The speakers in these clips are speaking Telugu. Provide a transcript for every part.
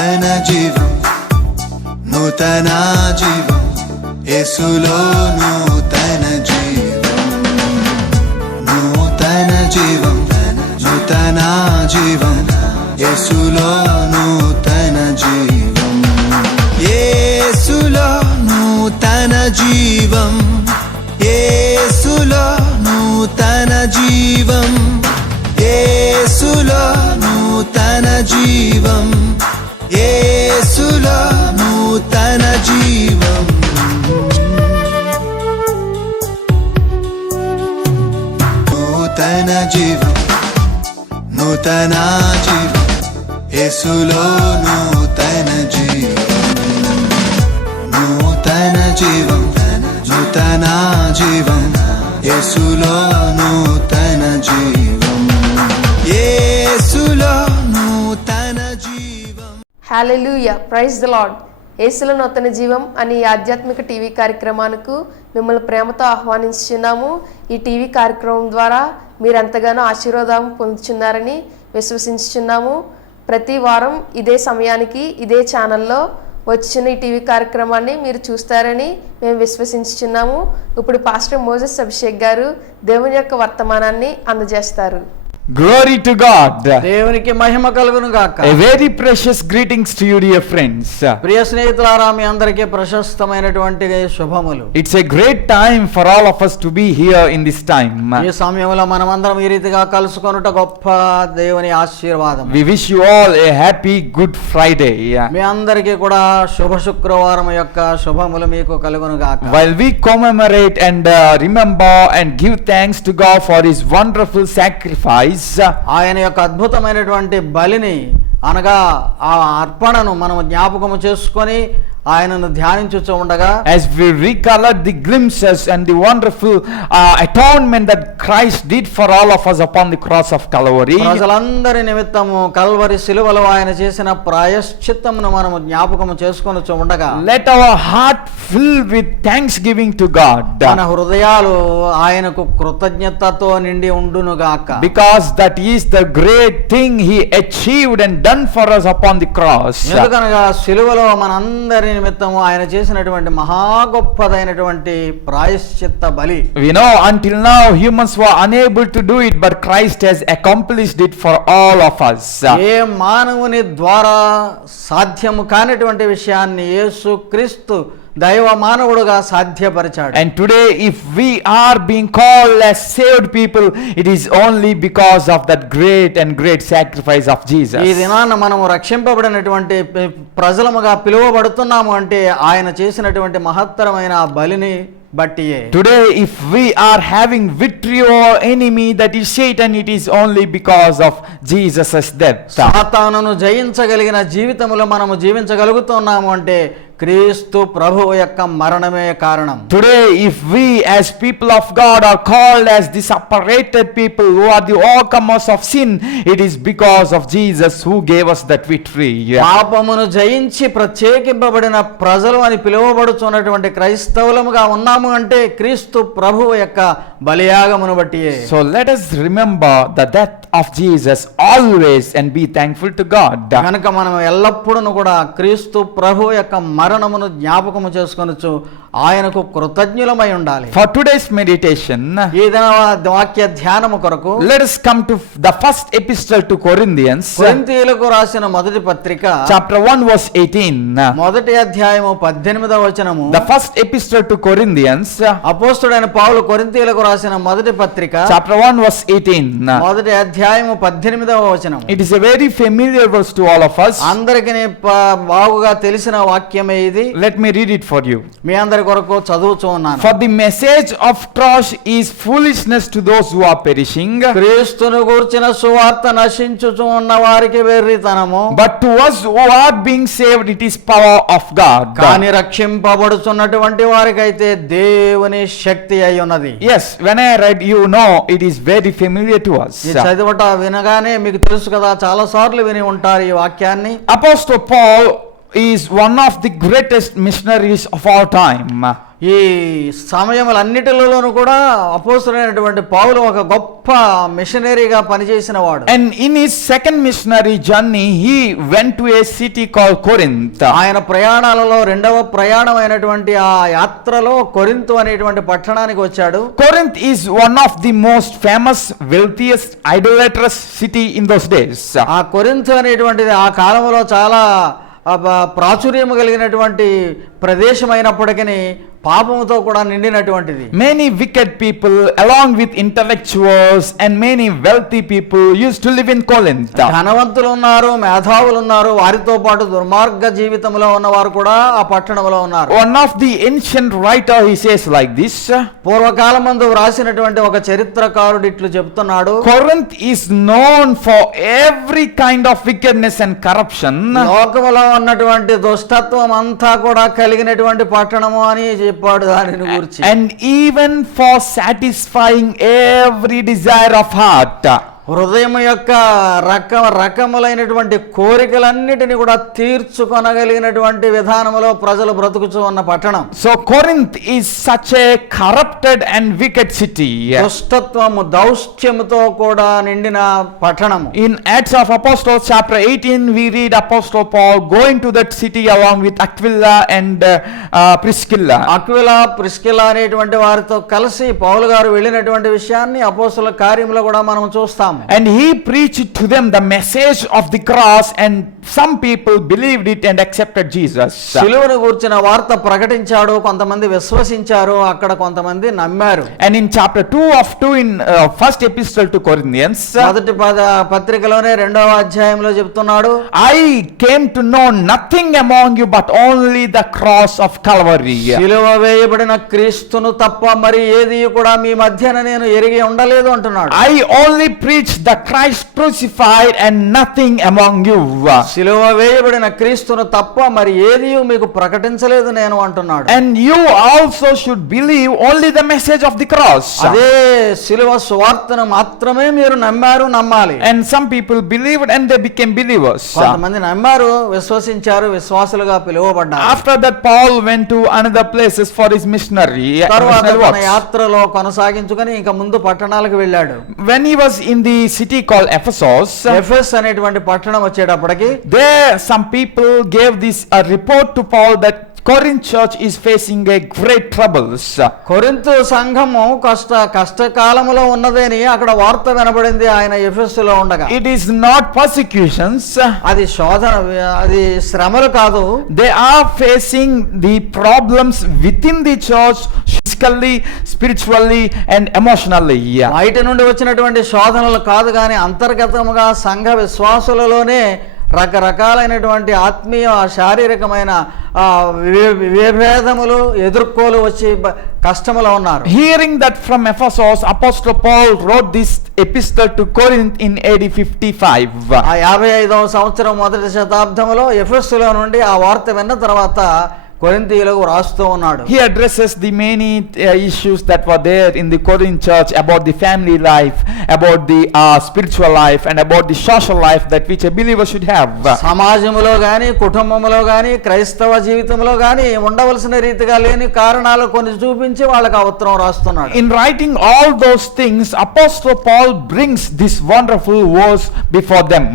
నూతన జీవం, నూతన జీవం, యేసులో నూతన జీవం, నూతన జీవం, నూతన జీవం, యేసులో నూతన జీవం, యేసులో నూతన జీవం, యేసులో నూతన జీవం, యేసులో నూతన జీవం, యేసులో నూతన జీవం, నూతన జీవం, నూతన జీవం, యేసులో నూతన జీవం, నూతన జీవం, నూతన జీవం, యేసులో నూతన జీవం, యేసులో నూతన జీవం. హల్లెలూయా, ప్రైజ్ ది లార్డ్. యేసులో నూతన జీవం అని ఈ ఆధ్యాత్మిక టీవీ కార్యక్రమానికి మిమ్మల్ని ప్రేమతో ఆహ్వానించుచున్నాము. ఈ టీవీ కార్యక్రమం ద్వారా మీరు ఎంతగానో ఆశీర్వాదం పొందుతున్నారని విశ్వసించుచున్నాము. ప్రతి వారం ఇదే సమయానికి ఇదే ఛానల్లో వచ్చిన ఈ టీవీ కార్యక్రమాన్ని మీరు చూస్తారని మేము విశ్వసించుచున్నాము. ఇప్పుడు పాస్టర్ మోజెస్ అభిషేక్ గారు దేవుని యొక్క వర్తమానాన్ని అందజేస్తారు. Glory to God. దేవునికి మహిమ కలుగును గాక. A very precious greetings to you, dear friends. ప్రియ స్నేహితులారా, మీ అందరికీ ప్రశస్తమైనటువంటి శుభములు. It's a great time for all of us to be here in this time. ఈ సమయంలో మనమందరం ఈ రీతిగా కలుసుకొనుట గొప్ప దేవుని ఆశీర్వాదం. We wish you all a happy Good Friday. మీ అందరికీ కూడా శుభ శుక్రవారం యొక్క శుభములు మీకు కలుగును గాక. While we commemorate and remember and give thanks to God for His wonderful sacrifice, ఆయన యొక్క అద్భుతమైనటువంటి బలిని అనగా ఆ అర్పణను మనం జ్ఞాపకము చేసుకొని ఆయనను ధ్యానించుచూ ఉండగా, as we recollect the glimpses and the wonderful atonement that Christ did for all of us upon the cross of Calvary, ప్రజలందరి నిమిత్తము కల్వరి శిలువలో ఆయన చేసిన ప్రాయశ్చిత్తమును మనము జ్ఞాపకము చేసుకొనుచూ ఉండగా, let our heart fill with thanksgiving to God, మన హృదయాలు ఆయనకు కృతజ్ఞతతో నిండి ఉండును గాక. because that is the great thing He achieved and done for us upon the cross. ఎందుకనగా శిలువలో మనందరి నిమిత్తము ఆయన చేసినటువంటి మహా గొప్పదైనటువంటి ప్రాయశ్చిత్త బలి. We know until now humans were unable to do it, but Christ has accomplished it for all of us. ఏ మానవుని ద్వారా సాధ్యము కానిటువంటి విషయాన్ని యేసు క్రీస్తు దైవ మానవుడుగా సాధ్యపరిచాడు. And today if we are being called as saved people, it is only because of that great and great sacrifice of Jesus. ఈ దినాన మనము రక్షింపబడినటువంటి ప్రజలముగా పిలువబడుతున్నాము అంటే ఆయన చేసినటువంటి మహత్తరమైన బలిని బట్టియే. Today if we are having victory over enemy, that is Satan, it is only because of Jesus' death. సాతానును జయించగలిగిన జీవితములో మనము జీవించగలుగుతున్నాము అంటే క్రీస్తు ప్రభువు యొక్క మరణమే కారణం. Today if we as people of God are called as the separated people who are the overcomers of sin, it is because of Jesus who gave us that victory. పాపమును జయించి ప్రత్యేకింపబడిన ప్రజలు అని పిలువబడుతున్నటువంటి క్రైస్తవులముగా ఉన్నాము అంటే క్రీస్తు ప్రభువు యొక్క బలియాగమును బట్టియే. So let us remember the death of Jesus always and be thankful to God. కనుక మనం ఎల్లప్పుడూ కూడా క్రీస్తు ప్రభువు యొక్క మరణమును జ్ఞాపకము చేసుకొనొచ్చు, ఆయనకు కృతజ్ఞులమై ఉండాలి. For today's meditation, ఈ దిన వాక్య ధ్యానము కొరకు let us come to the first epistle to Corinthians, కొరింథీయులకు రాసిన మొదటి పత్రిక chapter 1 verse 18. మొదటి అధ్యాయము 18వ వచనము. The first epistle to Corinthians, అపోస్తలుడైన పౌలు కొరింథీయులకు రాసిన మొదటి పత్రిక chapter 1 verse 18. మొదటి అధ్యాయము 18వ వచనము. It is a very familiar verse to all of us. అందరికీ బాగుగా తెలిసిన వాక్యమే ఇది. Let me read it for you. మీ అందరి కొరకు చదువుచూ ఉన్నాను. For the message of cross is foolishness to those who are perishing, క్రీస్తును గూర్చిన సువార్త నశించుచు ఉన్న వారికి వెర్రితనము, but to us who are being saved it is power of God. కానీ రక్షింపబడుచున్నటువంటి వారికైతే దేవుని శక్తి అయి ఉన్నది. Yes, when I read, you know it is very familiar to us. ఈ చదువుట వినగానే మీకు తెలుసు కదా, చాలా సార్లు విని ఉంటారు ఈ వాక్యాన్ని. Apostle Paul is one of the greatest missionaries of all time. ఈ సమయములన్నిటిలోనూ కూడా అపోస్తలుడైనటువంటి పౌలు ఒక గొప్ప మిషనరీగా పనిచేసిన వాడు. And in his second missionary journey, he went to a city called Corinth. ఆయన ప్రయాణాలలో రెండవ ప్రయాణం అయినటువంటి ఆ యాత్రలో కొరింథు అనేటువంటి పట్టణానికి వచ్చాడు. Corinth is one of the most famous, wealthiest, idolatrous city in those days. ఆ కొరింథు అనేటువంటిది ఆ కాలంలో చాలా ప్రాచుర్యం కలిగినటువంటి ప్రదేశమైనప్పటికీ పాపముతో కూడా నిండినటువంటిది. Many wicked people along with intellectuals and many wealthy people used to live in Corinth. ధనవంతులు ఉన్నారు, మేధావులు ఉన్నారు, వారితో పాటు దుర్మార్గ జీవితంలో ఉన్నవారు కూడా ఆ పట్టణంలో ఉన్నారు. One of the ancient writer, he says like this, పూర్వకాలమందు వ్రాసినటువంటి ఒక చరిత్రకారుడు ఇట్లు చెప్తున్నాడు, Corinth is known for every kind of wickedness and corruption. లోకములో ఉన్నటువంటి దుష్టత్వం అంతా కూడా కలిగినటువంటి పట్టణము అని చెప్పాడు దానిని గురించి. And even for satisfying every desire of heart. హృదయం యొక్క రకములైనటువంటి కోరికలన్నిటిని కూడా తీర్చుకొనగలిగినటువంటి విధానంలో ప్రజలు బ్రతుకుచూ ఉన్న పట్టణం. So Corinth is such a corrupted and wicked city. దుష్టత్వము దౌష్ట్యముతో కూడా నిండిన పట్టణం. In Acts of Apostles chapter 18 we read Apostle Paul going to that city along with Aquila and Priscilla. Aquila Priscilla అనేటువంటి వారితో కలిసి పౌలు గారు వెళ్ళినటువంటి విషయాన్ని అపోస్తలుల కార్యములో కూడా మనం చూస్తాం. And he preached to them the message of the cross, and some people believed it and accepted Jesus. సిలువను గూర్చిన వార్త ప్రకటించాడు, కొంతమంది విశ్వసించారు, అక్కడ కొంతమంది నమ్మారు. And in chapter 2 of 2 in first epistle to Corinthians, మొదటి పత్రికలోనే రెండవ అధ్యాయంలో చెప్తున్నాడు, I came to know nothing among you but only the cross of Calvary. సిలువ వేయబడిన క్రీస్తును తప్ప మరి ఏది కూడా మీ మధ్యన నేను ఎరిగి ఉండలేదు అంటున్నాడు. I only preach the Christ crucified and nothing among you. సిలువ వేయబడిన క్రీస్తును తప్ప మరి ఏది మీకు ప్రకటించలేదు నేను అంటున్నాడు. And you also should believe only the message of the cross. అదే సిలువ సువార్తను మాత్రమే మీరు నమ్మాలి. And some people believed and they became believers. కొంతమంది నమ్మారు, విశ్వసించారు, విశ్వాసులుగా పిలువబడ్డారు. After that Paul went to another places for his missionary తన యాత్రలో కొనసాగించుకొని ఇంకా ముందు పట్టణాలకు వెళ్ళాడు. When he was in the city called Ephesus, ఎఫెస్ అనేటువంటి పట్టణం వచ్చేటప్పటికి there some people gave this a report to Paul that Corinth church is facing a great troubles. కొరింథు సంఘము కష్టకాలములో ఉన్నదని అక్కడ వార్త వినబడింది ఆయన ఎఫెసులో ఉండగా. It is not persecutions, అది శోధన, అది శ్రమలు కాదు. They are facing the problems within the church physically, spiritually and emotionally. బయట నుండి వచ్చినటువంటి శోధనలు కాదు కానీ అంతర్గతముగా సంఘ విశ్వాసులలోనే రకరకాలైనటువంటి ఆత్మీయ శారీరకమైన విభేదములు ఎదుర్కోలు వచ్చి కష్టములో ఉన్నారు. Hearing that from Ephesus, Apostle Paul wrote this epistle to Corinth in AD 55. 55వ సంవత్సరం మొదటి శతాబ్దంలో ఎఫెసులో నుండి ఆ వార్త విన్న తర్వాత కొరింథీయులకు రాస్తూ ఉన్నాడు. He addresses the many issues that were there in the Corinth church about the family life, about the spiritual life and about the social life that which a believer should have. సమాజంలో గాని కుటుంబంలో గాని క్రైస్తవ జీవితంలో గాని ఉండవలసిన రీతిగా లేని కారణాలు కొన్ని చూపించి వాళ్ళకి ఆ ఉత్తరం రాస్తున్నాడు. In writing all those things, Apostle Paul brings this wonderful verse before them.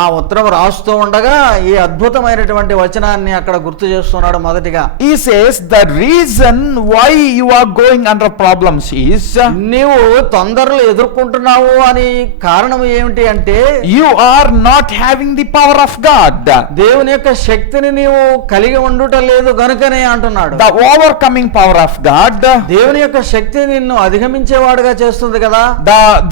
ఆ ఉత్తరం రాస్తూ ఉండగా ఈ అద్భుతమైనటువంటి వచనాన్ని అక్కడ గుర్తు చేస్తున్నాడు. మొదటిగా he says the reason why you are going under problems is, నీవు తొందరలు ఎదుర్కొంటున్నావు అని కారణం ఏమిటి అంటే, you are not having the power of God. దేవుని యొక్క శక్తిని నీవు కలిగి ఉండుట లేదు గనుకనే అంటున్నాడు. The overcoming power of God, దేవుని యొక్క శక్తి నిన్ను అధిగమించేవాడుగా చేస్తుంది కదా.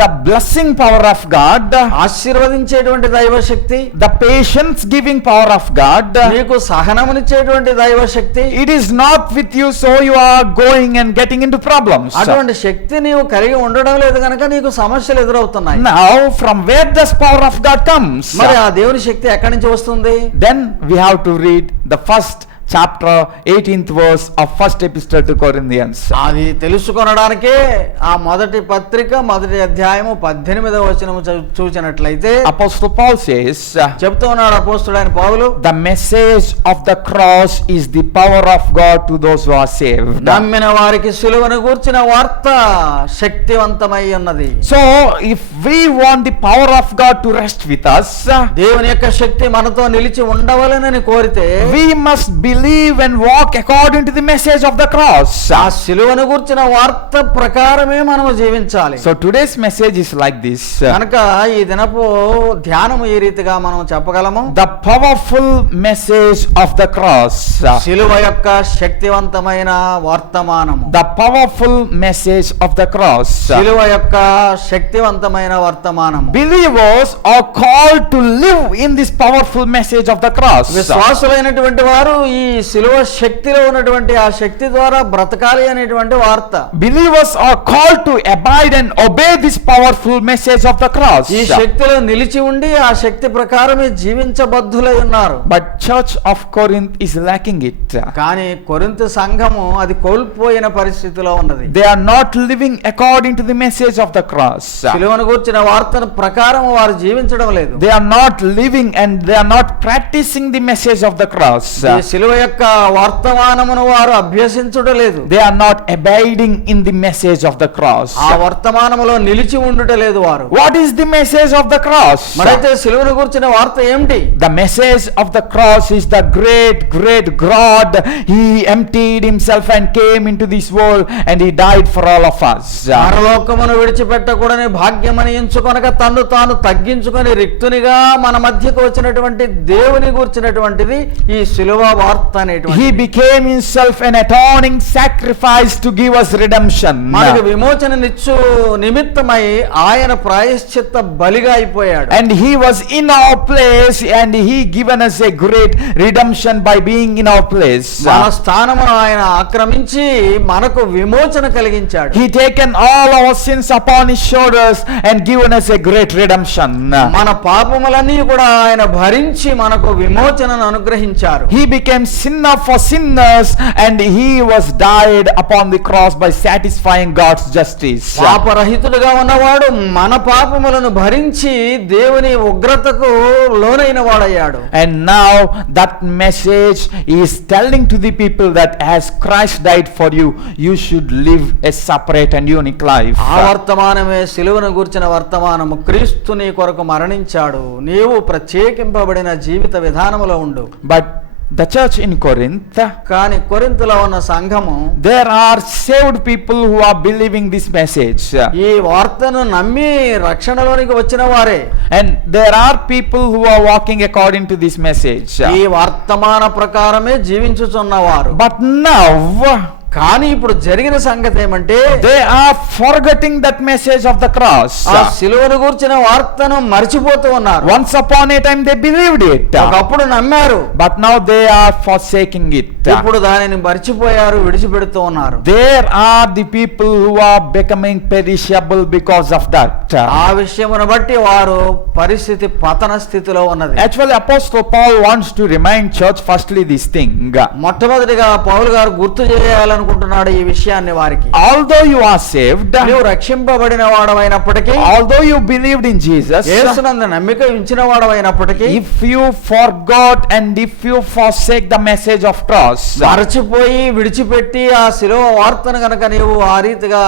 the blessing power of God, ఆశీర్వదించేటువంటి దైవ శక్తి, the patience giving power of God, నీకు సహనమునిచ్చేటువంటి దైవ శక్తి. it is not with you, so you are going and getting into problems. అటువంటి శక్తి నీవు కలిగి ఉండడం లేదు కనుక నీకు సమస్యలు ఎదురవుతున్నాయి. Now from where does power of God comes? మరి ఆ దేవుని శక్తి ఎక్కడి నుంచి వస్తుంది? Then we have to read the first chapter 18th verse of first epistle to Corinthians. అది తెలుసుకొనడానికే ఆ మొదటి పత్రిక మొదటి అధ్యాయము 18వ వచనము చూచినట్లయితే Apostle Paul says, చెప్తూ ఉన్నాడు అపోస్తలుడైన పౌలు, the message of the cross is the power of God to those who are saved. నమ్మిన వారికి సిలువను గూర్చిన వార్త శక్తివంతమై ఉన్నది. So if we want the power of God to rest with us, దేవుని యొక్క శక్తి మనతో నిలిచి ఉండవలెనని కోరితే we must believe and walk according to the message of the cross. ఆ సిలువను గూర్చిన వార్త ప్రకారమే మనము జీవించాలి. So today's message is like this. కనుక ఈ దినపు ధ్యానము ఈ రీతిగా మనం చెప్పగలము. The powerful message of the cross. సిలువ యొక్క శక్తివంతమైన వర్తమానము. The powerful message of the cross. సిలువ యొక్క శక్తివంతమైన వర్తమానము. Believers are called to live in this powerful message of the cross. విశ్వాసులైనటువంటి వారు ఈ సిలువ శక్తిలో ఉన్నటువంటి ఆ శక్తి ద్వారా బ్రతకాలి అనేటువంటి వార్త. Believers are called to abide and obey this powerful message of the cross. ఈ శక్తిలో నిలిచి ఉండి ఆ శక్తి ప్రకారమే జీవించబద్ధులై ఉన్నారు. But Church of Corinth is lacking it. కానీ కొరింథు సంఘము అది కోల్పోయిన పరిస్థితిలో ఉన్నది. They are not living according to the message of the cross. సిలువను గూర్చిన వార్తను ప్రకారం వారు జీవించడం లేదు. They are not living and they are not practicing the message of the cross. ఈ సిలువ యొక్క వర్తమానమును వారు అభ్యసించుట లేదు. They are not abiding in the message of the cross. ఆ వర్తమానములో నిలిచి ఉండుట లేదు వారు. What is the message of the cross? మరైతే సిలువను గూర్చిన వార్త ఏమిటి? The message of the cross is the great God. He emptied himself and came into this world and he died for all of us. పరలోకమును విడిచిపెట్టకూడని భాగ్యమని ఎంచుకొనక తన్ను తాను తగ్గించుకొని రిక్తునిగా మన మధ్యకు వచ్చినటువంటి దేవుని గూర్చినటువంటిది ఈ సిలువ వార్త అనేటువంటి. He became himself an atoning sacrifice to give us redemption. మనకు విమోచననిచ్చు నిమిత్తమై ఆయన ప్రాయశ్చిత్త బలిగా అయిపోయాడు. And he was in our place and he given us a great redemption by being in our place. మన స్థానమును ఆయన ఆక్రమించి మనకు విమోచన కలిగించాడు. He taken all our sins upon his shoulders and given us a great redemption. మన పాపములన్నీ కూడా ఆయన భరించి మనకు విమోచనను అనుగ్రహించారు. He became sinner for sinners and he was died upon the cross by satisfying God's justice. పాపరహితుడుగా ఉన్నవాడు మన పాపములను భరించి దేవుని ఉగ్రతకు లోనైన వాడయ్యాడు. And now that message is telling to the people that as Christ died for you, you should live a separate and unique life. ఆ వర్తమానమే సిలువను గూర్చిన వర్తమానము. క్రీస్తు నీ కొరకు మరణించాడు, నీవు ప్రత్యేకింపబడిన జీవిత విధానములో ఉండు. But the church in Corinth, కానీ కొరింథులో ఉన్న సంఘము, there are saved people who are believing this message. ఈ వార్తను నమ్మి రక్షణలోనికి వచ్చిన వారే. And there are people who are walking according to this message. ఈ వర్తమాన ప్రకారమే జీవించుచున్నవారు. But now కానీ ఇప్పుడు జరిగిన సంగతి ఏమంటే they are forgetting that message of the cross. ఆ సిలువను గూర్చిన వార్తను మర్చిపోతూ ఉన్నారు. Once upon a time they believed it, ఒకప్పుడు నమ్మారు, but now they are forsaking it. ఇప్పుడు దానిని మర్చిపోయారు, విడిచిపెడుతూ ఉన్నారు. There are the people who are becoming perishable because of that. ఆ విషయమును బట్టి వారు పరిస్థితి పతన స్థితిలో ఉన్నది. Actually Apostle Paul wants to remind church firstly this thing. మొట్టమొదటిగా పౌలు గారు గుర్తు చేయాలనుకుంటున్నాడు ఈ విషయాన్ని వారికి. Although you are saved, నీవు రక్షింపబడిన వాడవైనప్పటికీ, although you believed in Jesus, యేసునందు నమ్మిక ఉంచిన వాడవైనప్పటికీ, if you forgot and if you forsake the message of cross, మరచిపోయి విడిచిపెట్టి ఆ శిలువ వార్తను గనక నీవు ఆ రీతిగా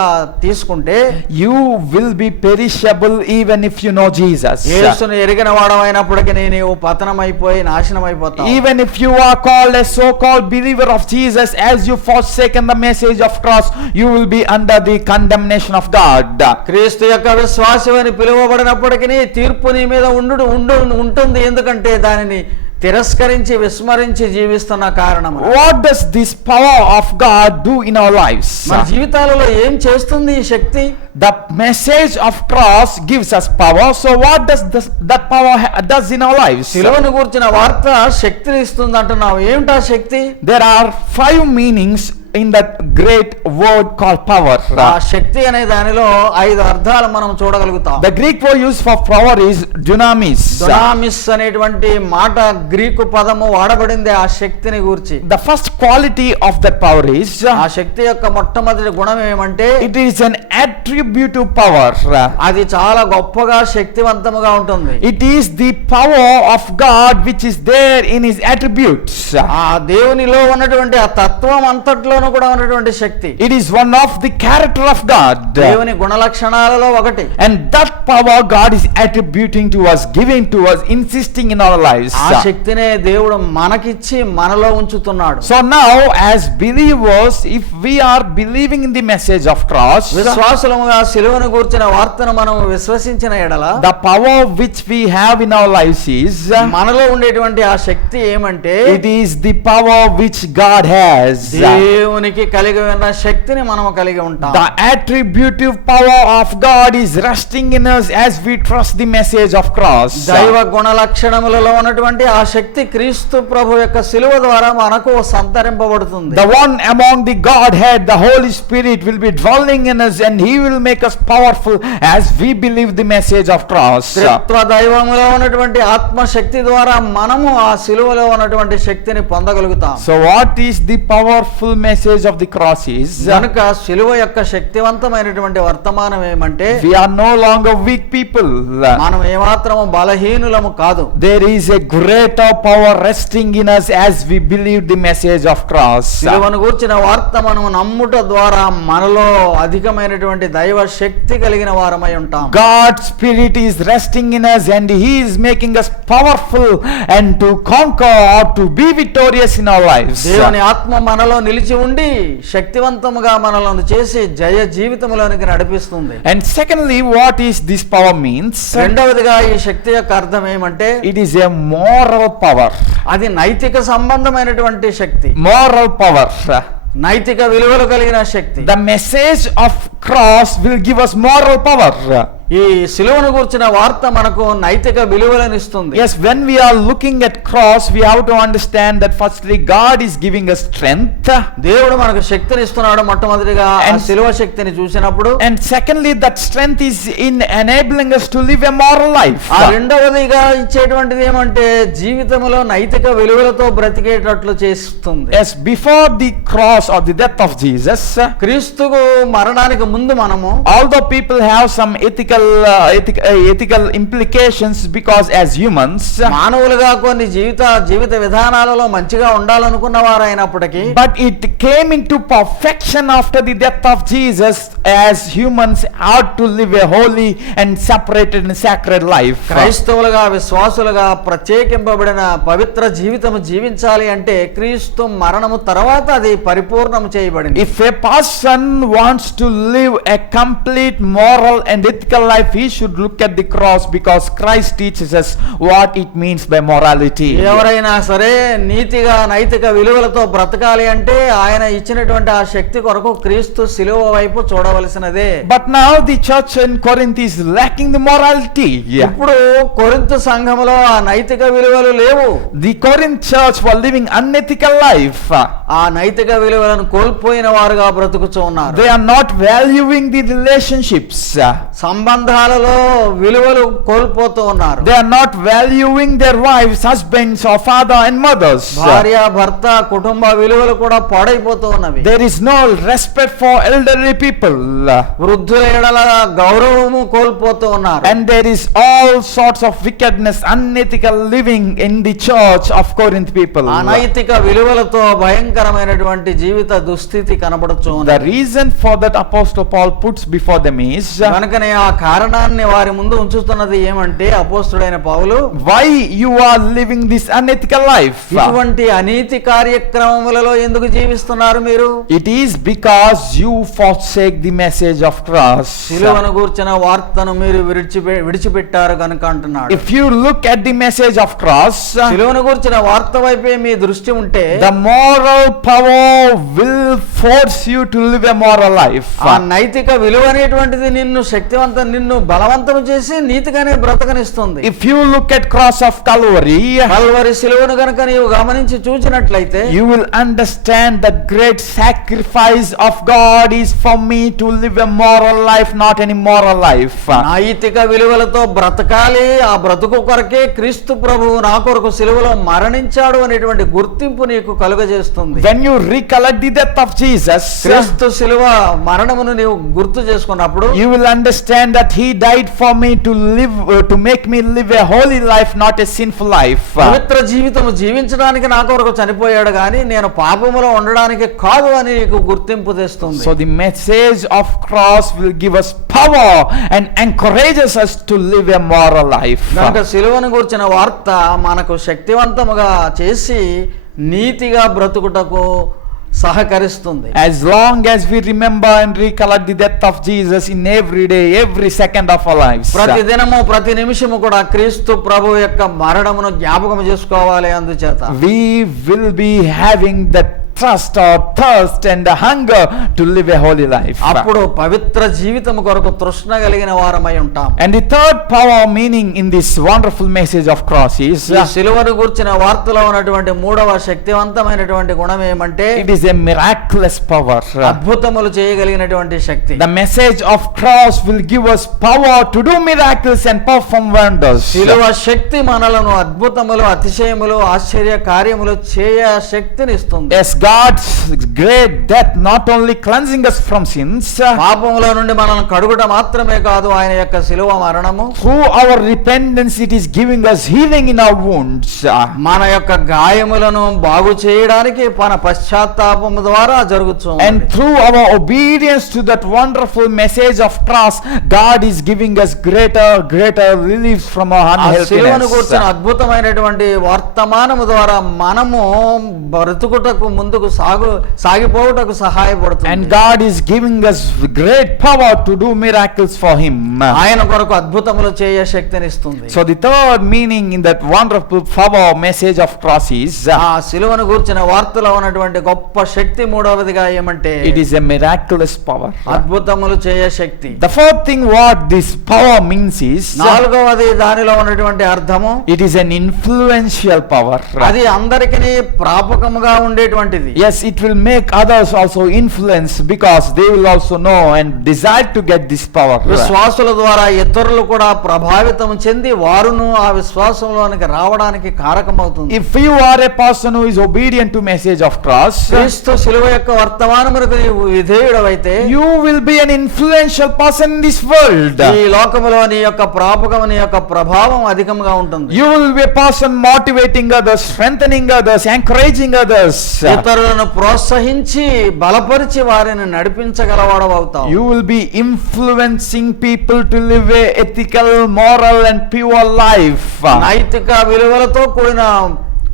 తీసుకుంటే, you will be perishable even if you know Jesus. యేసును ఎరిగిన వాడవైనప్పటికీ నీవు పతనమైపోయి నాశనమైపోతావు. Even if you are called a so-called believer of Jesus, as you forsaken the message of cross, you will be under the condemnation of God. క్రీస్తు యొక్క విశ్వాసమని పిలువబడినప్పటికీ తీర్పు నీ మీద ఉంటుంది. ఎందుకంటే దానిని తిరస్కరించి విస్మరించి జీవిస్తున్న కారణం. What does this power of God do in our lives? మన జీవితాలలో ఏం చేస్తుంది ఈ శక్తి? The message of cross gives us power. So what does that power does in our lives? సిలువను గూర్చిన వార్త శక్తిని ఇస్తుంది అంటున్నావు. ఏమిటా శక్తి? There are 5 meanings in that great word called power. ఆ శక్తి అనే దానిలో 5 అర్థాలు మనం చూడగలుగుతాం. The Greek word used for power is dunamis. దునామిస్ అనేటువంటి మాట గ్రీకు పదము వాడబడింది ఆ శక్తిని గూర్చి. The first quality of that power is ఆ శక్తి యొక్క మొట్టమొదటి గుణం ఏమంటే it is an attributive power. అది చాలా గొప్పగా శక్తివంతముగా ఉంటుంది. It is the power of God which is there in his attributes. ఆ దేవునిలో ఉన్నటువంటి ఆ తత్వం అంతట్లోనూ కూడా ఉన్నటువంటి శక్తి. It is one of the character of God. దేవుని గుణ లక్షణాలలో ఒకటి. And that power God is attributing to us, giving to us, insisting in our lives. ఆ శక్తినే దేవుడు మనకిచ్చి మనలో ఉంచుతున్నాడు. So now as believers, if we are believing in the message of cross, విశ్వాసులముగా సిలువను గూర్చిన వార్తను మనం విశ్వసించిన ఎడల the power which we have in our lives is మనలో ఉండేటువంటి ఆ శక్తి ఏమంటే it is the power which God has. దేవునికి కలిగి ఉన్న శక్తిని మనం కలిగి ఉంటాం. The attributive power of God is resting in us as we trust the message of cross. దైవ గుణ లక్షణములలో ఉన్నటువంటి ఆ శక్తి క్రీస్తు ప్రభు యొక్క సిలువ ద్వారా మనకు సంతరింపబడుతుంది. The one among the Godhead, the Holy Spirit will be dwelling in us and he will make us powerful as we believe the message of cross. త్రిత్వ దైవములో ఉన్నటువంటి ఆత్మ శక్తి ద్వారా మనము ఆ సిలువలో ఉన్నటువంటి శక్తిని పొందగలుగుతాం. So what is the powerful message of the cross is? కనుక సిలువ యొక్క శక్తివంతమైనటువంటి వర్తమానం ఏమంటే We are no longer weak people. మనం ఏమాత్రము బలహీనులము కాదు. There is a greater power resting in us as we believe the message of cross. సిలువను గూర్చిన వార్త మనం నమ్ముట ద్వారా మనలో అధికమైనటువంటి దైవ శక్తి కలిగిన వారమై ఉంటాం. God's Spirit is resting in us and he is making us powerful and to conquer or to be victorious in our lives. దేవుని ఆత్మ మనలో నిలిచి ఉండి శక్తివంతముగా మనలను చేసి జయ జీవితములోనికి నడిపిస్తుంది. And secondly, what is this power means? రెండవదిగా ఈ శక్తి యొక్క అర్థం ఏమంటే It is a moral power. అది నైతిక సంబంధమైనటువంటి శక్తి. Moral power. నైతిక విలువలు కలిగిన శక్తి. The message of cross will give us moral power. ఈ సిలువను గూర్చిన వార్త మనకు నైతిక విలువలను ఇస్తుంది. Yes, when we are looking at cross, we have to understand that firstly God is giving us strength. దేవుడు మనకు శక్తిని ఇస్తున్నాడు మొట్టమొదటిగా ఆ సిలువ శక్తిని చూసినప్పుడు. And secondly, that strength is in enabling us to live a moral life. ఆ రెండవదిగా ఇచ్చేటువంటిది ఏమంటే జీవితంలో నైతిక విలువలతో బ్రతికేటట్లు చేస్తుంది. Yes, before the cross or the death of Jesus, క్రీస్తుకు మరణానికి ముందు మనము although people have some ethical implications because as humans, మానవులుగా కొన్ని జీవిత విధానాలలో మంచిగా ఉండాలనుకున్న వారైనప్పటికీ, but it came into perfection after the death of Jesus as humans ought to live a holy and separated and sacred life. క్రైస్తవులుగా విశ్వాసులుగా ప్రత్యేకింపబడిన పవిత్ర జీవితం జీవించాలి అంటే క్రీస్తు మరణము తర్వాత అది పరిపూర్ణం చేయబడింది. If a person wants to live a complete moral and ethical life, he should look at the cross because Christ teaches us what it means by morality. ఎవరైనా సరే నీతిగా నైతిక విలువలతో బ్రతకాలి అంటే ఆయన ఇచ్చినటువంటి ఆ శక్తి కొరకు క్రీస్తు సిలువ వైపు చూడవలసినదే. But now the church in Corinth is lacking the morality. ఇప్పుడు కొరింథు సంఘములో ఆ నైతిక విలువలు లేవు. The Corinth church were living unethical life. ఆ నైతిక విలువలను కోల్పోయిన వారుగా బ్రతుకుతూ ఉన్నారు. They are not valuing the relationships. సంబంధాలలో విలువలు కోల్పోతూ ఉన్నారు. They are not valuing their wives, husbands or father and mothers. భార్య భర్త కుటుంబ విలువలు కూడా పాడైపోతూ ఉన్నవి. There is no respect for elderly people. వృద్ధుల ఎడల గౌరవము కోల్పోతూ ఉన్నారు. And there is all sorts of wickedness, unethical living in the church of Corinth people. అనైతిక విలువలతో భయంకరమైనటువంటి జీవిత దుస్థితి కనబడుతూ ఉంది. The reason for that Apostle Paul puts before them is కనుకనే ఆ కారణాన్ని వారి ముందు ఉంచుతున్నది ఏమంటే అపోస్తుడైన పౌలు, why you are living this unethical life? ఇటువంటి అనీతి కార్యక్రమములలో ఎందుకు జీవిస్తున్నారు మీరు? It is because you forsake the the message of cross. సిలువను గూర్చిన వార్తను మీరు విడిచిపెట్టారు కనుక అంటున్నాడు. If you look at the message of cross, సిలువను గూర్చిన వార్త వైపే మీ దృష్టి ఉంటే the moral power will force you to live a moral life. ఆ నైతిక విలువ అనేటువంటిది నిన్ను బలవంతం చేసి నీతిగానే బ్రతకనిస్తుంది. If you look at cross of Calvary, Calvary సిలువను గనుక నీవు గమనించి చూచినట్లయితే you will understand that great sacrifice of God is for me to live a moral life, not any moral life. నైతిక విలువలతో బ్రతకాలి, ఆ బ్రతుకు కొరకే క్రీస్తు ప్రభువు నా కొరకు సిలువలో మరణించాడు అనేటువంటి గుర్తింపు నీకు కలుగజేస్తుంది. When you recollect the death of Jesus, క్రీస్తు సిలువ మరణమును నీవు గుర్తు చేసుకున్నప్పుడు you will understand that he died for me to live, to make me live a holy life, not a sinful life. పవిత్ర జీవితం జీవించడానికి నా కొరకు చనిపోయాడు గాని నేను పాపములో ఉండడానికి కాదు అని నీకు గుర్తింపు తెస్తుంది. So the message of cross will give us power and encourages us to live a moral life. కనుక సిలువను గురించిన వార్త మనకు శక్తివంతముగా చేసి నీతిగా బ్రతుకుటకు సహకరిస్తుంది. As long as we remember and recollect the death of Jesus in every day, every second of our lives, ప్రతి దినము ప్రతి నిమిషము కూడా క్రీస్తు ప్రభు యొక్క మరణమును జ్ఞాపకం చేసుకోవాలి. అందుచేత we will be having that trust or thirst and hunger to live a holy life. అప్పుడు పవిత్ర జీవితం కొరకు తృష్ణ కలిగిన వారమై ఉంటాం. And the third power meaning in this wonderful message of cross is, ఈ సిలువను గురించిన వార్తలో ఉన్నటువంటి మూడవ శక్తివంతమైనటువంటి గుణం ఏమంటే it is a miraculous power. అద్భుతములు చేయగలిగినటువంటి శక్తి. The message of cross will give us power to do miracles and perform wonders. సిలువ శక్తి మనలను అద్భుతములు, అతిశయములు, ఆశ్చర్య కార్యములు చేయ శక్తిని ఇస్తుంది. Yes, God's great death not only cleansing us from sins, పాపముల నుండి మనల్ని కడుగుట మాత్రమే కాదు, ఆయన యొక్క సిలువ మరణము through our repentance it is giving us healing in our wounds. మన యొక్క గాయములను బాగు చేయడానికి మన పశ్చాత్తాపము ద్వారా జరుగుతుంది. And through our obedience to that wonderful message of cross, God is giving us greater relief from our సిలువను unhealthiness. కూర్చున్న అద్భుతమైనటువంటి వర్తమానము ద్వారా మనము బ్రతుకుటకు ముందుకు సాగిపోవుటకు సహాయపడుతుంది. And God is giving us great power to do miracles for him. ఆయన కొరకు అద్భుతములు చేయ శక్తిని ఇస్తుంది. So the third meaning in that wonderful power message of cross is, ఆ సిలువను గూర్చిన వార్తలో ఉన్నటువంటి గొప్ప శక్తి మూడవదిగా ఏమంటే it is a miraculous power. అద్భుతములు చేయ శక్తి. The fourth thing what this power means is, నాలుగవది దానిలో ఉన్నటువంటి అర్థము it is an influential power. అది అందరికీ ప్రాపకముగా ఉండేటువంటిది. Yes, it will make others also influence because they will also know and desire to get this power. విశ్వాసుల ద్వారా ఇతరులు కూడా ప్రభావితం చెంది వారును ఆ విశ్వాసంలోనికి రావడానికి కారకమవుతుంది. If you are a person who is obedient to message of cross, క్రీస్తు శిలువ యొక్క వర్తమానమునకు నీవు విధేయుడవైతే you will be an influential person in this world. ఈ లోకములో నీ యొక్క ప్రాపకము, నీ యొక్క ప్రభావం అధికంగా ఉంటుంది. You will be a person motivating others, strengthening others, encouraging others. ఇతరులను ప్రోత్సహించి బలపరిచి వారిని నడిపించగలవాడవు అవుతావు. You will be influencing people to live a ethical, moral and pure life. నైతిక విలువలతో కూడిన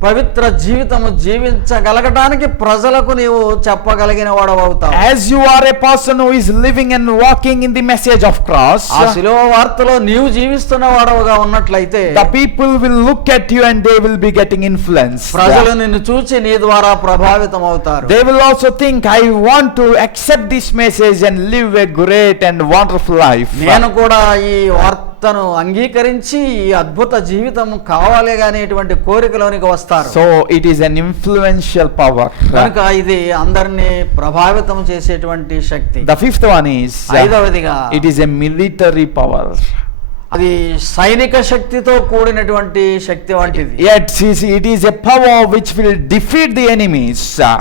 పవిత్ర జీవితము జీవించగలగడానికి ప్రజలకు నీవు చెప్పగలిగిన వాడవు అవుతావు. As you are a person who is living and walking in the message of cross, ఆ శిలువ వార్తలో నీవు జీవిస్తున్న వాడవుగా ఉన్నట్లయితే the people will look at you and they will be getting influenced. ప్రజలు నిన్ను చూచి నీ ద్వారా ప్రభావితం అవుతారు. They will also think, I want to accept this message and live a great and wonderful life. నేను కూడా ఈ వార్తను అంగీకరించి ఈ అద్భుత జీవితం కావాలి అనేటువంటి కోరికలోనికి వస్తారు. So it is an influential power. కనుక ఇది అందరినీ ప్రభావితం చేసేటువంటి శక్తి. The fifth one is, ఐదవదిగా it is a military power. అది సైనిక శక్తితో కూడినటువంటి శక్తి వంటిది. Yet it is a power which will defeat the enemies.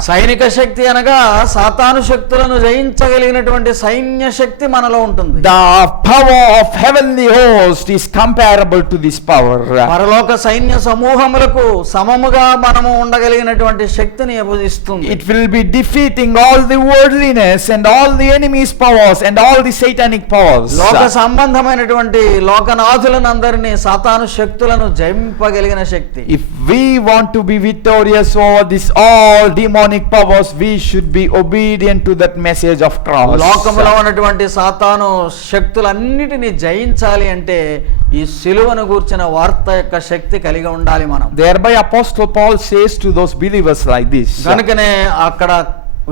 సైనిక శక్తి అనగా సాతాను శక్తులను జయించగలిగినటువంటి సైన్య శక్తి మనలో ఉంటుంది. The power of heavenly host is comparable to this power. పరలోక సైన్య సమూహములకు సమముగా మనము ఉండగలిగినటువంటి శక్తిని ఇస్తుంది. It will be defeating all the worldliness and all the enemies' powers and all the satanic powers. లోక సంబంధమైనటువంటి లోకనాథులను అందరినీ సాతాను శక్తులను జయింపగలిగిన శక్తి. If we want to be victorious over this all demonic powers, we should be obedient to that message of cross. లోకములో ఉన్నటువంటి సాతాను శక్తులన్నిటిని జయించాలి అంటే ఈ సిలువను గూర్చిన వార్త యొక్క శక్తి కలిగి ఉండాలి మనం. Thereby Apostle Paul says to those believers like this. కనుకనే అక్కడ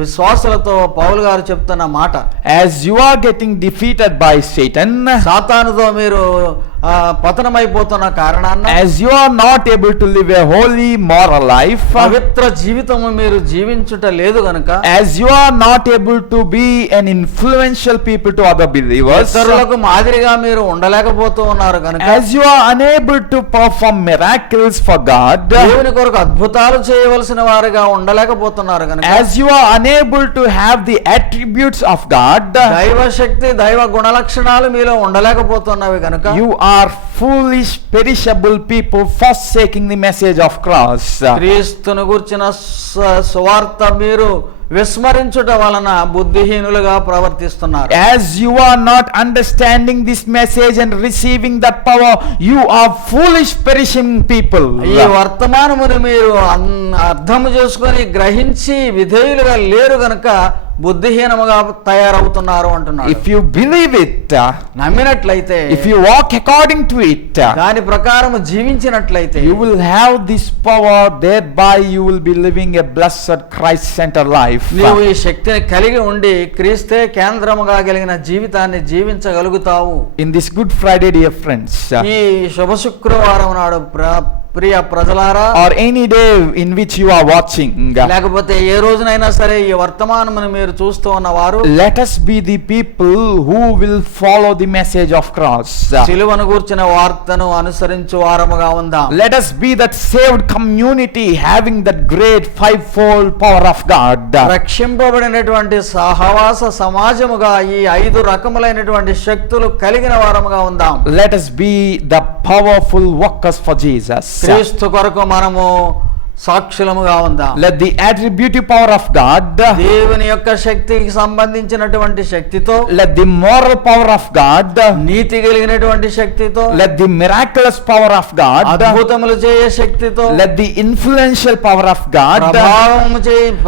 విశ్వాసులతో పౌలు గారు చెప్తున్న మాట, as you are getting defeated by Satan, సాతానుతో మీరు పతనమైపోతున్న కారణాన, as you are not able to live a holy moral life, పవిత్ర జీవితము మీరు జీవించుట లేదు గనుక, as you are not able to be an influential people to other believers, ఇతరులకు మాదిరిగా మీరు ఉండలేకపోతూ ఉన్నారు గనుక, as you are unable to perform miracles for God, దేవుని కొరకు అద్భుతాలు చేయవలసిన వారుగా ఉండలేకపోతున్నారు గనుక, as you are unable to have the attributes of God, దైవ శక్తి దైవ గుణలక్షణాలు మీలో ఉండలేకపోతున్నవి గనుక, you are foolish perishable people forsaking the message of cross. క్రీస్తును గుర్చిన సువార్త మీరు విస్మరించుట వలన బుద్ధిహీనులుగా ప్రవర్తిస్తున్నారు. As you are not understanding this message and receiving that power, you are foolish perishing people. ఈ వర్తమానమును మీరు అర్థము చేసుకొని గ్రహించి విధేయులుగా లేరు గనుక బుద్ధిహీనముగా తయారవుతున్నారు అంటున్నారు. If you believe it, నమ్మినట్లయితే, if you walk according to it, దాని ప్రకారం జీవించినట్లయితే, you will have this power. Thereby you will be living a blessed Christ-centered life. నీవు ఈ శక్తిని కలిగి ఉండి క్రీస్తే కేంద్రముగా కలిగిన జీవితాన్ని జీవించగలుగుతావు. In this Good Friday, dear friends, ఈ శుభ శుక్రవారం నాడు ప్రియ ప్రజలారా, or any day in which you are watching, లేకపోతే ఏ రోజునైనా సరే ఈ వర్తమానమును మీరు చూస్తూ ఉన్నవారు, let us be the people who will follow the message of cross. సిలువను గూర్చిన వార్తను అనుసరించు వారముగా ఉందాం. Let us be that saved community having that great fivefold power of God. రక్షింపబడినటువంటి సహవాస సమాజముగా ఈ 5 రకములైనటువంటి శక్తులు కలిగిన వారముగా ఉందాం. Let us be the powerful workers for Jesus. క్రీస్తు కొరకు మనము సాక్షులముగా ఉందాం. Let the attributive power of God, దేవుని యొక్క శక్తికి సంబంధించినటువంటి శక్తితో, let the moral power of God, నీతి కలిగినటువంటి శక్తితో, let the miraculous power of God, అద్భుతములు చేయే శక్తితో, let the influential power of God,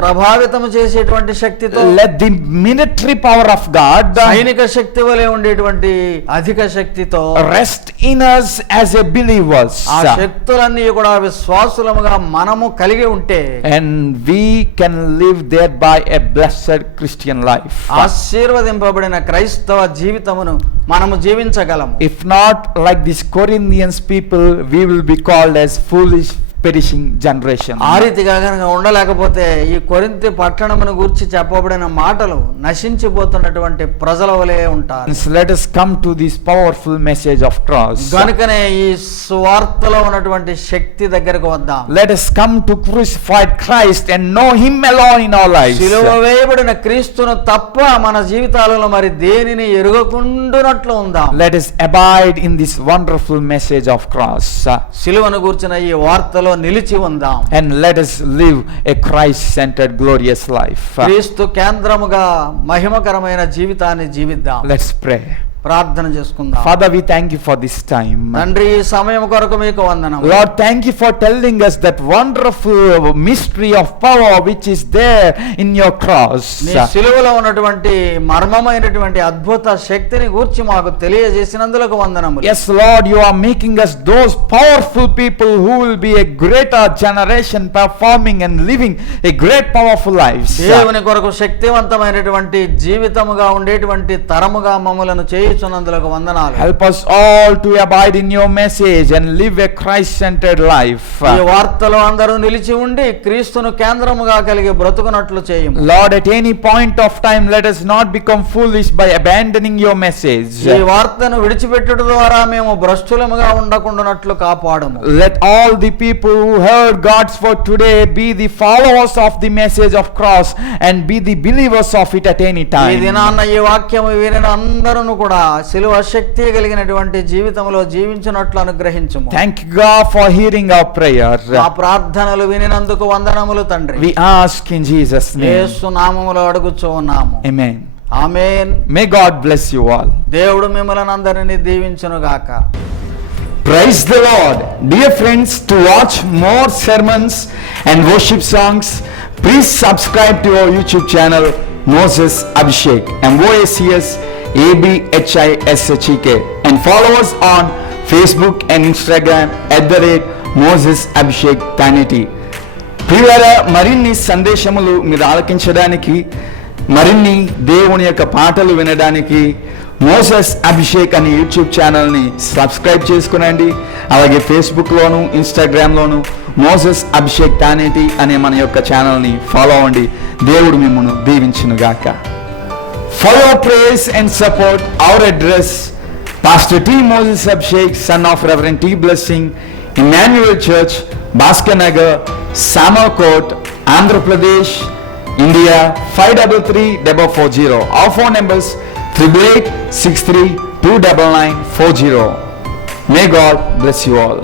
ప్రభావితము చేసేటువంటి శక్తితో, let the military power of God, సైనిక శక్తి వలె ఉండేటువంటి అధిక శక్తితో rest in us as a believers. ఆ శక్తులన్నీ కూడా విశ్వాసులముగా మనం కలిగి ఉంటే, and we can live thereby a blessed Christian life. ఆశీర్వదింపబడిన క్రైస్తవ జీవితమును మనము జీవించగలము. If not, like these Corinthians people, we will be called as foolish perishing generation. ఆ రీతిగా కనుక ఉండలేకపోతే ఈ కొరింథీ పట్టణమును గురించి చెప్పబడిన మాటలు నశించిపోతున్నటువంటి ప్రజల వలె ఉంటారు. Let us come to this powerful message of cross. గనుకనే ఈ సువార్తలో ఉన్నటువంటి శక్తి దగ్గరకు వద్దాం. Let us come to crucified Christ and know him alone in our lives. సిలువ వేయబడిన క్రీస్తును తప్ప మన జీవితాలలో మరి దేనిని ఎరుగకుండునట్లు ఉందాం. Let us abide in this wonderful message of cross. సిలువను గురించిన ఈ వార్తలో నిలిచి ఉందాం. And let us live a Christ-centered glorious life. క్రీస్తు కేంద్రముగా మహిమకరమైన జీవితాన్ని జీవిద్దాం. Let's pray. ప్రార్థన చేసుకుందాం. Father, we thank you for this time. తండ్రి, ఈ సమయం కొరకు మీకు వందనం. Lord, thank you for telling us that wonderful mystery of power which is there in your cross. నీ సిలువలో ఉన్నటువంటి మర్మమైనటువంటి అద్భుత శక్తిని గూర్చి మాకు తెలియజేసినందులకు వందనములు. Yes, Lord, you are making us those powerful people who will be a greater generation performing and living a great powerful lives. దేవుని కొరకు శక్తివంతమైనటువంటి జీవితముగా ఉండేటువంటి తరముగా మమ్ములను చేయుచున్నందులకు వందనాలు. Help us all to abide in your message and live a Christ-centered life. ఈ వార్తలో అందరూ నిలిచి ఉండి క్రీస్తును కేంద్రముగా కలిగి బ్రతుకునట్లు చేయుము. Lord, at any point of time let us not become foolish by abandoning your message. ఈ వార్తను విడిచిపెట్టుట ద్వారా మేము భ్రష్టులముగా ఉండకుండానట్లు కాపాడుము. Let all the people who heard God's word today be the followers of the message of cross and be the believers of it at any ఈ time. దినాన్న ఈ వాక్యము వినిన అందరూ కూడా సిలువ శక్తి కలిగినటువంటి జీవితంలో జీవించినట్లు అనుగ్రహించుము. Thank God for hearing our prayer. ఆ ప్రార్థనలు వినినందుకు వందనములు తండ్రి. We ask in Jesus' name. యేసు నామములో అడుగుచూ ఉన్నాము. Amen. Amen. May God bless you all. దేవుడు మిమ్మల్ని అందరినీ దీవించును గాక. Praise the Lord. Dear friends, to watch more sermons and worship songs, please subscribe to our YouTube channel Moses Abhishek, MOSES and follow us on Facebook and Instagram @Moses Abhishek Taneti. ప్రియులారా, మరిన్ని సందేశములు మీరు ఆలకించడానికి, మరిన్ని దేవుని యొక్క పాటలు వినడానికి మోసెస్ అభిషేక్ అనే యూట్యూబ్ ఛానల్ని సబ్స్క్రైబ్ చేసుకునండి. అలాగే ఫేస్బుక్లోను ఇన్స్టాగ్రామ్లోను మోసెస్ అభిషేక్ తానేటి అనే మన యొక్క ఛానల్ని ఫాలో అవ్వండి. దేవుడు మిమ్మల్ని దీవించునుగాక. For your praise and support, our address, Pastor T. Moses Abhishek, son of Reverend T. Blessing, Emmanuel Church, Bhaskanagar, Samalkot, Andhra Pradesh, India 533440. Our phone numbers 8883 29940. May God bless you all.